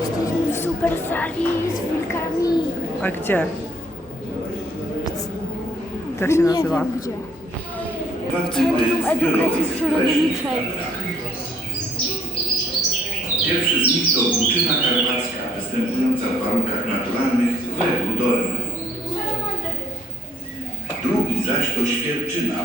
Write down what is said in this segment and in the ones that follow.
Jesteśmy w super sali z wilkami. A gdzie? Jak się nazywa? Nie wiem gdzie. Centrum Edukacji Przyrodniczej. Pierwszy z nich to Buczyna Karpacka, występująca w warunkach naturalnych w Regu Dolnym. Drugi zaś to Świerczyna.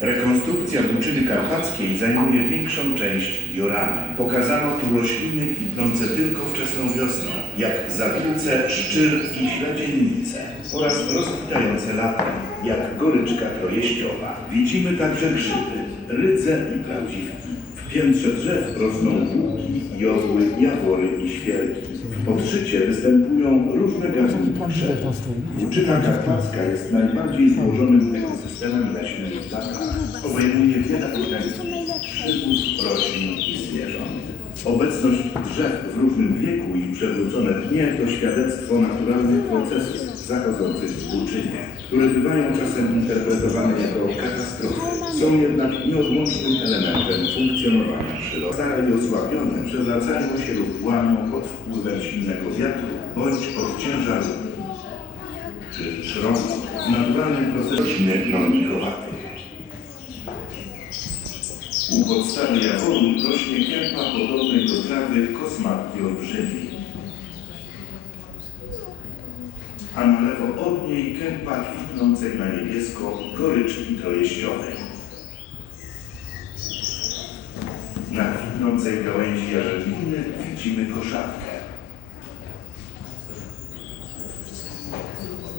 Rekonstrukcja Buczyny Karpackiej zajmuje większą część dioramy. Pokazano tu rośliny kwitnące tylko wczesną wiosną, jak zawilce, szczyr i śledziennice oraz rozkwitające latem, jak goryczka trojeściowa. Widzimy także grzyby, rydze i prawdziwki. W piętrze drzew rosną łuki, jodły, jawory i świerki. W podszycie występują różne gatunki krzewów. Włóczyna karpacka jest najbardziej złożonym ekosystemem leśnym Tatrach. Obejmuje wiele organizmów, grzybów, roślin i zwierząt. Obecność drzew w różnym wieku i przewrócone pnie to świadectwo naturalnych procesów zachodzących w Włóczynie, które bywają czasem interpretowane jako katastrofy. Są jednak nieodłącznym elementem funkcjonowania przyrody. Stare i osłabione przewracają się lub łamią pod wpływem silnego wiatru bądź od ciężaru czy szromu w naturalnym procesie. U podstawy jaworu rośnie kępa podobnej do trawy kosmatki olbrzymiej. A na lewo od niej kępa kwitnącej na niebiesko goryczki trojeściowej. Kwitnącej gałęzi jarzębiny widzimy koszatkę.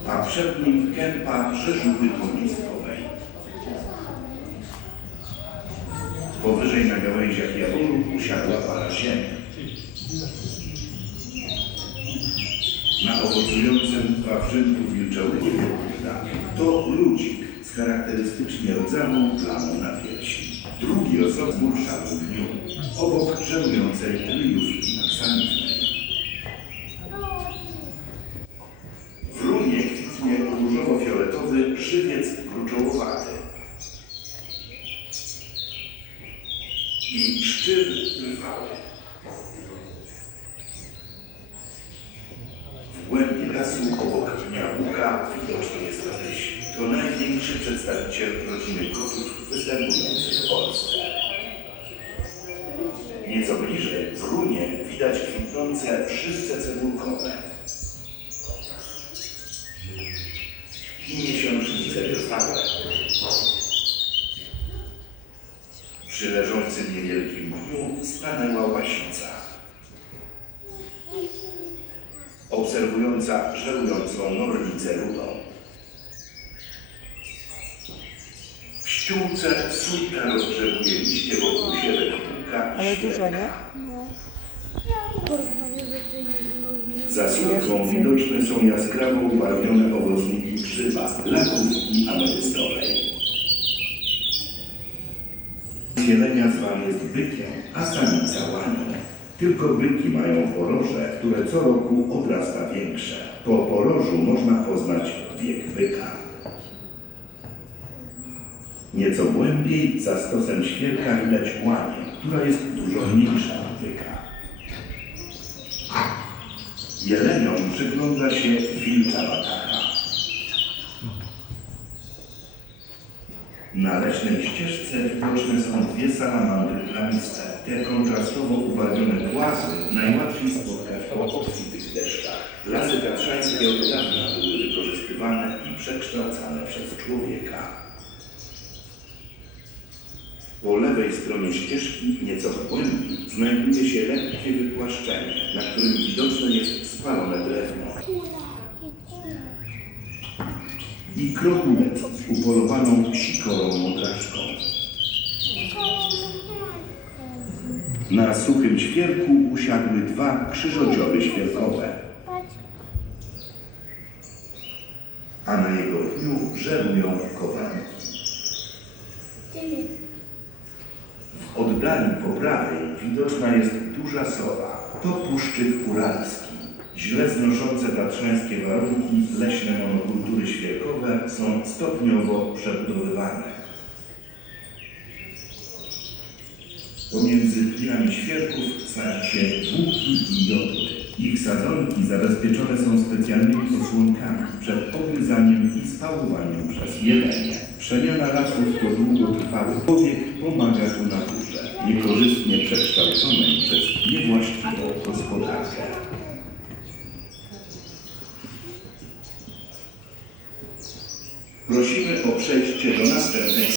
A przed nim kępa rzeżuchy tunistwowej. Powyżej na gałęziach jaworu usiadła para ziemi. Na owocującym wawrzynku wypuszcza to ludzik z charakterystycznie rdzaną plamą na piersi. Drugi osobny murszawą dniu, obok żerującej ryjówki aksamitnej. W runie kwitnie różowo-fioletowy żywiec gruczołowaty. i szczyt trwały. W głębi lasu obok Miałuka widoczny jest. To największy przedstawiciel rodziny kotów występujących w Polsce. Nieco bliżej, w runie, widać kwitnące szyszce cebulkowe. I miesiącznice trwałe. Przy leżącym niewielkim pniu stanęła łasica. Obserwująca żerującą nornicę rudą. W ściółce sójka rozgrzebuje liście wokół siebie kółka i Ale świerka. Dużo, nie? Za sójką widoczne są jaskrawo ubarwione owocniki grzyba, lakówki ametystowej. Zielenia zwany jest bykiem, a samica łanią. Tylko byki mają poroże, które co roku odrasta większe. Po porożu można poznać wiek byka. Nieco głębiej za stosem świerka widać łanię, która jest dużo mniejsza od byka. Jeleniom przygląda się wilcza watacha. Na leśnej ścieżce widoczne są dwie salamandry plamiste. Te kontrastowo ubarwione płazy najłatwiej spotkać po obfitych deszczach. Lasy tatrzańskie od dawna były wykorzystywane i przekształcane przez człowieka. Po lewej stronie ścieżki, nieco w głębi, znajduje się lekkie wypłaszczenie, na którym widoczne jest spalone drewno. I krokulet z upolowaną sikorą modraszką. Na suchym świerku usiadły dwa krzyżodzioby świerkowe, a na jego dniu żerują kowanki. Prawej widoczna jest duża sowa. To puszczyk uralski. Źle znoszące tatrzańskie warunki leśne monokultury świerkowe są stopniowo przebudowywane. Pomiędzy pniami świerków sadzi się buki i jodły. Ich sadzonki zabezpieczone są specjalnymi osłonkami przed pogryzaniem i spałowaniem przez jelenie. Przemiana lasów to długotrwały powiek pomaga tu naturze, niekorzystnie przekształconej przez niewłaściwą gospodarkę. Prosimy o przejście do następnej